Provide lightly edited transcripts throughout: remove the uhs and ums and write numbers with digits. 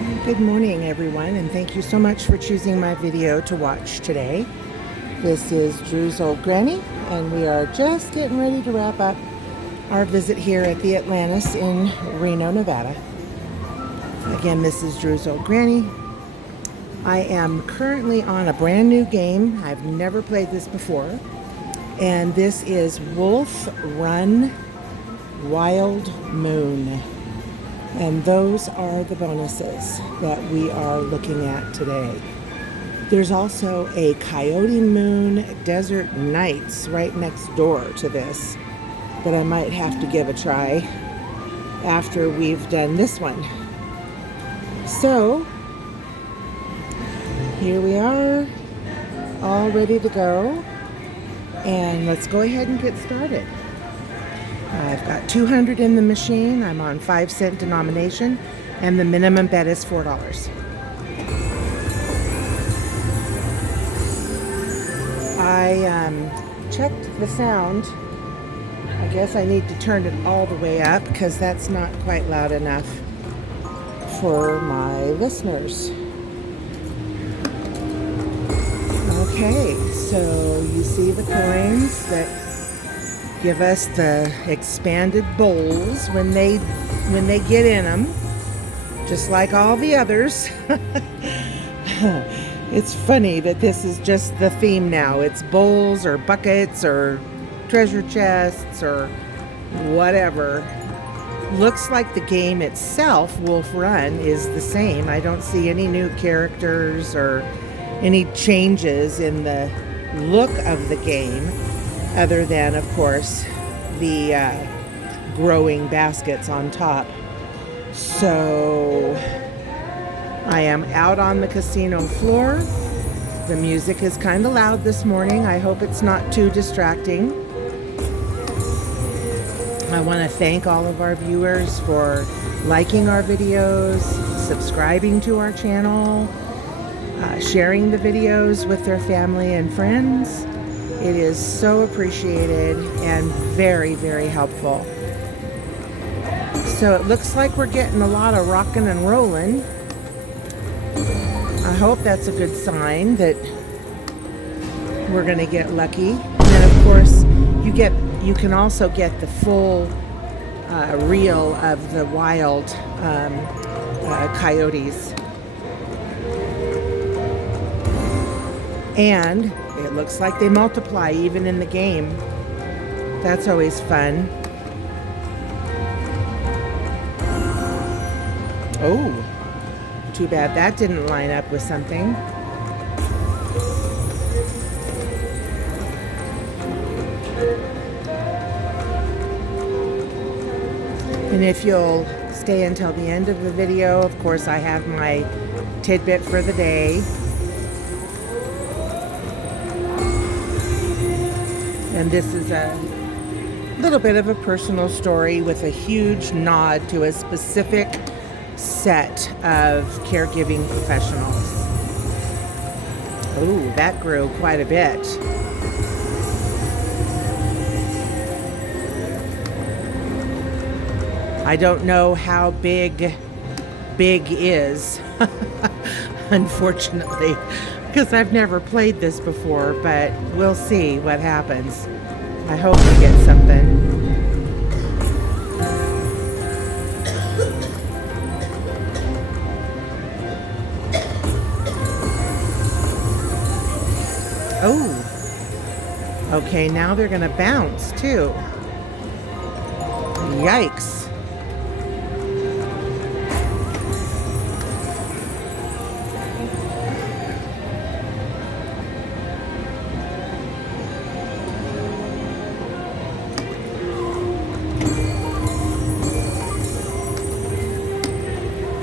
Good morning, everyone, and thank you so much for choosing my video to watch today. This is Drew's Old Granny, and we are just getting ready to wrap up our visit here at the Atlantis in Reno, Nevada. Again, this is Drew's Old Granny. I am currently on a brand new game. I've never played this before, and this is Wolf Run Wild Moon. And those are the bonuses that we are looking at today. There's also a Coyote Moon Desert Nights right next door to this that I might have to give a try after we've done this one. So, here we are, all ready to go. And let's go ahead and get started. I've got 200 in the machine. I'm on 5-cent denomination, and the minimum bet is $4. I checked the sound. I guess I need to turn it all the way up because that's not quite loud enough for my listeners. Okay, so you see the coins that give us the expanded bowls when they get in them, just like all the others. It's funny that this is just the theme now. It's bowls or buckets or treasure chests or whatever. Looks like the game itself, Wolf Run, is the same. I don't see any new characters or any changes in the look of the game, other than, of course, the growing baskets on top. So I am out on the casino floor. The music is kind of loud this morning. I hope it's not too distracting. I want to thank all of our viewers for liking our videos, subscribing to our channel, sharing the videos with their family and friends. It is so appreciated and very, very helpful. So it looks like we're getting a lot of rocking and rolling. I hope that's a good sign that we're going to get lucky. And then, of course, you can also get the full reel of the wild coyotes. And it looks like they multiply even in the game. That's always fun. Oh, too bad that didn't line up with something. And if you'll stay until the end of the video, of course, I have my tidbit for the day. And this is a little bit of a personal story with a huge nod to a specific set of caregiving professionals. Oh, that grew quite a bit. I don't know how big is, unfortunately, because I've never played this before, but we'll see what happens. I hope we get something. Oh, okay, now they're gonna bounce too. Yikes.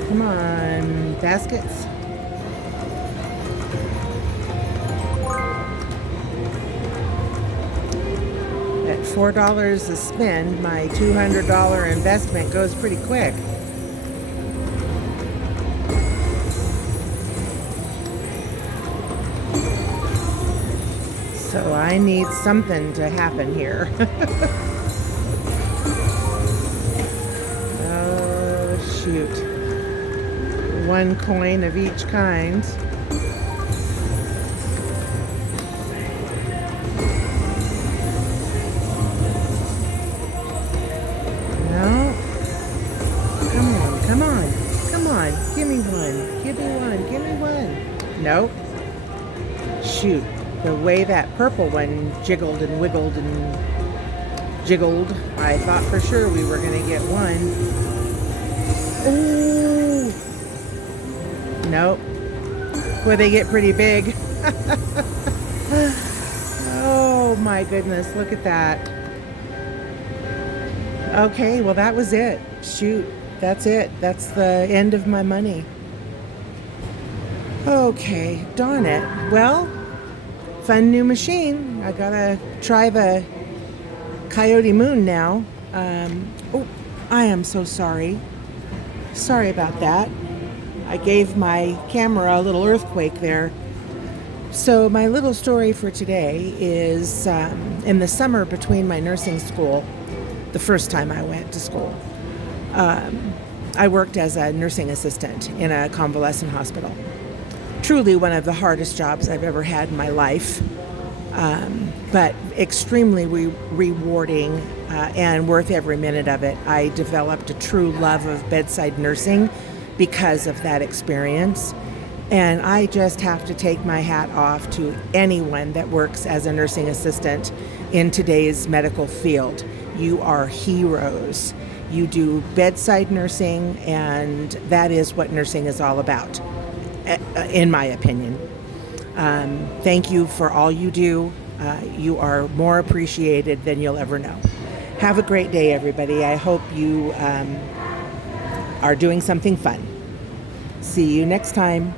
Come on, baskets. At $4 a spin, my $200 investment goes pretty quick. So I need something to happen here. Oh, shoot. one coin of each kind. No. Come on, come on, come on. Give me one, give me one, give me one. Nope. Shoot. The way that purple one jiggled and wiggled and jiggled, I thought for sure we were going to get one. Ooh. Nope. Boy, they get pretty big. Oh my goodness, look at that. Okay, well that was it. Shoot, that's it. That's the end of my money. Okay, darn it. Well, fun new machine. I gotta try the Coyote Moon now. Oh, I am so sorry. Sorry about that. I gave my camera a little earthquake there. So my little story for today is in the summer between my nursing school, the first time I went to school, I worked as a nursing assistant in a convalescent hospital. Truly one of the hardest jobs I've ever had in my life, but extremely rewarding and worth every minute of it. I developed a true love of bedside nursing because of that experience. And I just have to take my hat off to anyone that works as a nursing assistant in today's medical field. You are heroes. You do bedside nursing, and that is what nursing is all about, in my opinion. Thank you for all you do. You are more appreciated than you'll ever know. Have a great day, everybody. I hope you are doing something fun. See you next time.